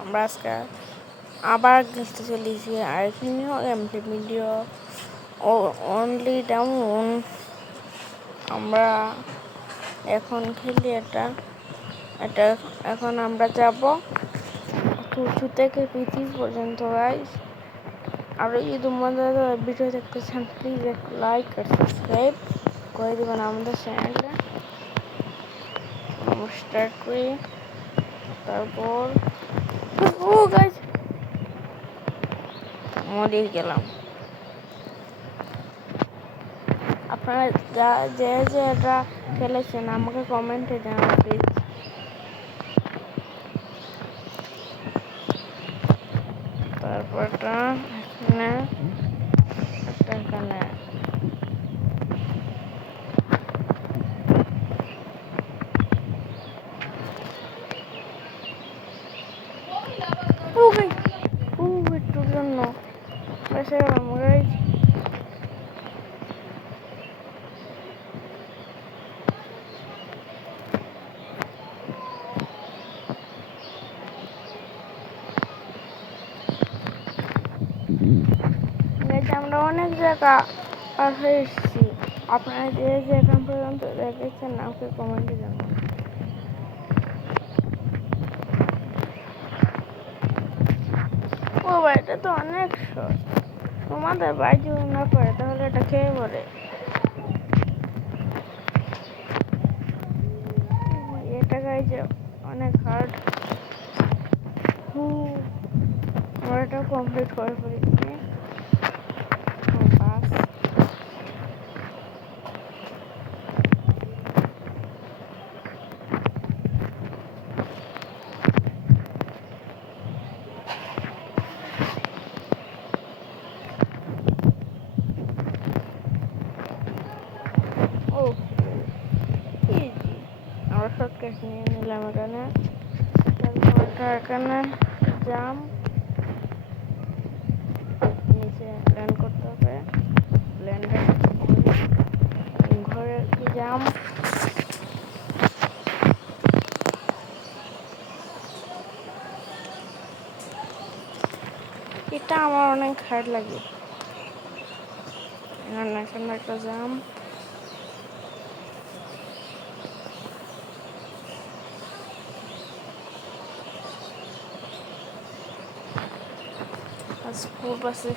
আমরা আজকে আবার খেলতে চলেছি আর new gameplay video only down আমরা এখন খেলি এটা এটা এখন আমরা যাব তুচু থেকে পৃথিবী পর্যন্ত গাইস আর যদি তোমাদের ভিডিও দেখতে চান প্লিজ একটা লাইক আর সাবস্ক্রাইব করে দেবেন আমাদের চ্যানেলে আমরা স্টার্ট করি, তারপর ও গাছ মরে গেলাম। আপনারা যা যে এটা খেলেছেন আমাকে কমেন্টে প্লিজ তারপরটা এখানে একটা এখানে Uy, একটুর জন্য। বেঁচে গেলাম গাইজ গাইজ আমরা অনেক জায়গা এসেছি। আপনারা যে যে এখন পর্যন্ত দেখেছেন আমাকে কমেন্টে জানান এটা তো অনেক তোমাদের বাড়ি যদি না করে, তাহলে এটা খেয়ে পড়ে এটা গাইছে অনেক হার্ড আমরা এটা কমপ্লিট করে ফেলেছি বাস ও ইজি আমরা শর্টকাট নিয়ে নিলাম এখানে তারপরটা এখানে জাম নিচে ল্যান্ড করতে হবে। ল্যান্ডার ঘরে জাম? এটা আমার অনেক হার্ড লাগে। এখানে একটা জাম। স্কুল বাসে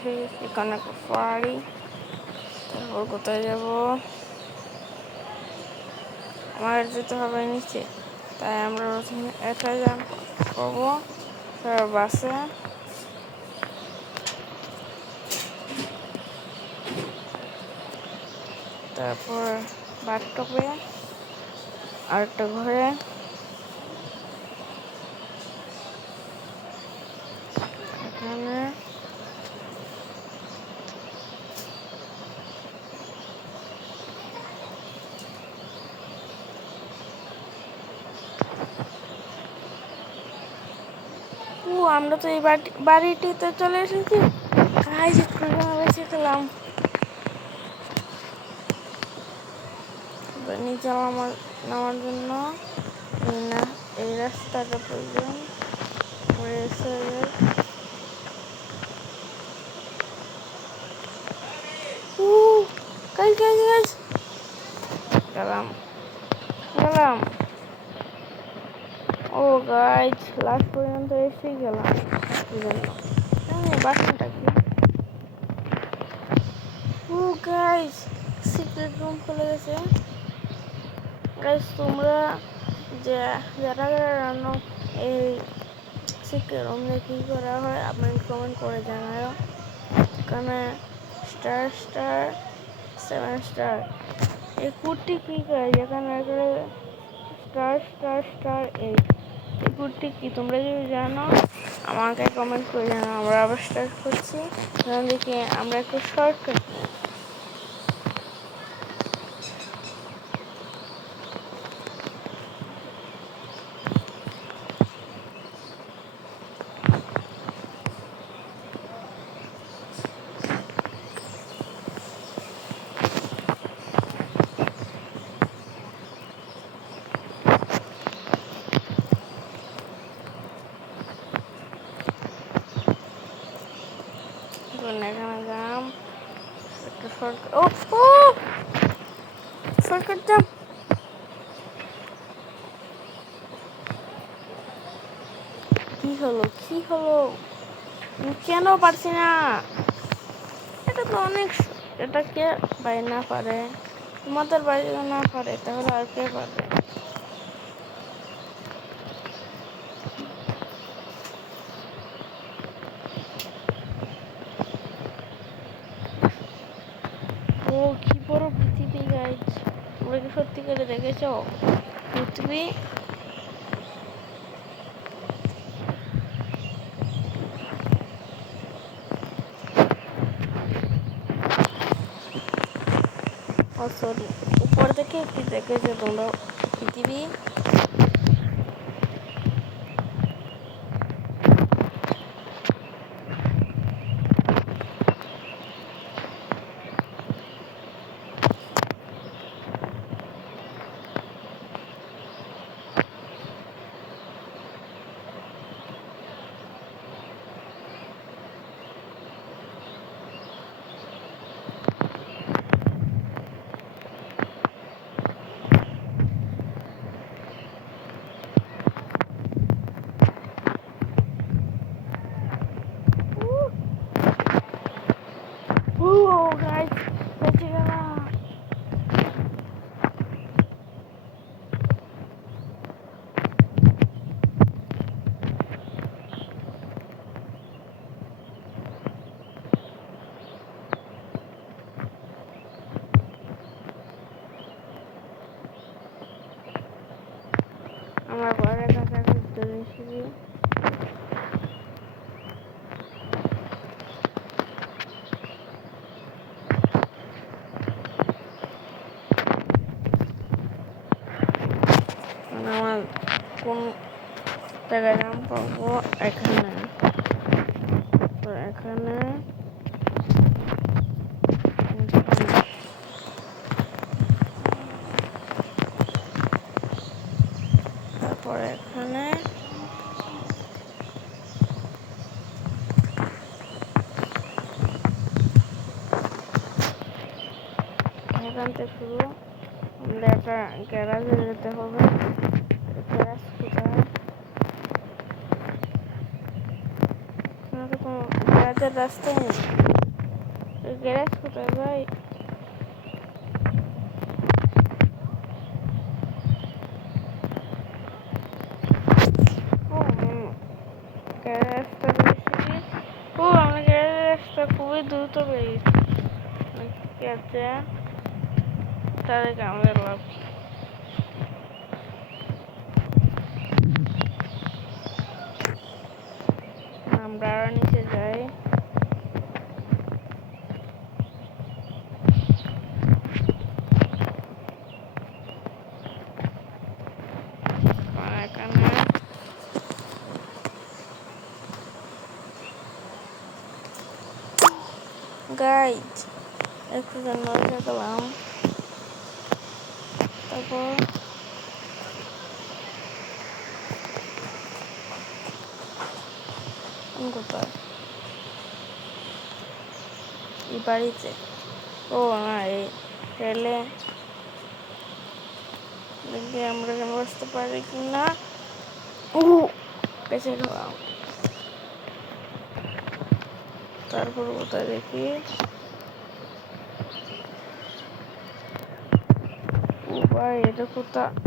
এখানে একটা ফাড়ি তারপর কোথায় যাব? আমার যেতে হবে নিচে। তাই আমরা প্রথমে এটা যান করব বাসে। তারপর বাথটবে, আরেকটা ঘরে। এখানে। ও আমরা তো এই বাড়ি বাড়িটিতে চলে এসেছি। কাজ একটু বেঁচে গেলাম নিচে আমার নামার জন্য। এই না, এই রাস্তাটা প্রয়োজন। গেলাম। গেলাম। গাইজ লাস্ট পর্যন্ত এসেই গেলাম। বাসনটা কি? ও গাইজ সিক্রেট রুম খুলে গেছে। গাইজ তোমরা যে যারা যারা রান্না এই সিক্রেট রুমে কী করা হয় আপনি কমেন্ট করে জানাও এখানে স্টার স্টার সেভেন স্টার এই কুর্তি কী করে যেখানে star star star eight kurti কি? তোমরা যদি জানো, আমাকে কমেন্ট করে জানো আমরা আবার স্টার্ট করছি। দেখি আমরা একটু শর্টকাট সরকার ও ও সরকার যাম কি হলো কি হলো? কেন পারছি না? এটা তো অনেক এটা কে বাই না পারে। তোমাদের বাড়ি না পারে, তাহলে আর কে পারবে ও কি বড় পৃথিবী গাইজ সত্যি করে দেখেছ পৃথিবী সরি উপর থেকে একটি দেখেছ তোমরা পৃথিবী ও গাইজ বেঁচে গেলাম আমার ঘরের কাছাকাছি চলে এসেছি মানে আমার কোন নাম পাবো এখানে তো এখানে তারপরে এখানে এখান থেকে শুরু আমরা একটা গ্যারাজে যেতে হবে গ্যারাজ কোথায় তো কোনো গ্যারাজের রাস্তাই নেই গ্যারাজ কোথায় ভাই বেশি ও আমি গ্যারাজটা খুবই দ্রুত ঠিক আছে তাদেরকে আমাদের লাভ? আমরা আরও নিচে যাই আর এখানে গাইজ একটু জন্য গেলাম তারপর আমি কোথায়? এই বাড়িতে? ও না, এই রেলে। দেখি আমরা বসতে পারি কি না। ও বেঁচে গেলাম। তারপর কোথায় দেখি? ও ভাই এটা কোথায়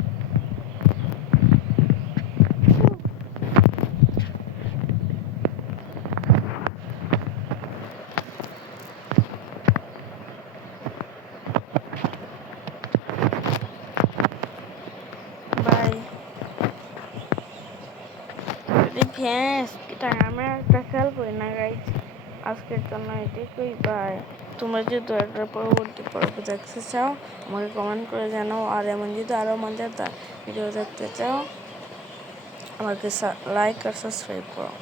আমি আমরা একটা খেয়াল করি না গাইজ আজকের জন্য এটাই কই বাই তোমরা যদি এটার পরবর্তী পর্ব দেখতে চাও, আমাকে কমেন্ট করে জানাও। আর এমন যদি আরও মজাদার ভিডিও দেখতে চাও, আমাকে লাইক আর সাবস্ক্রাইব করো।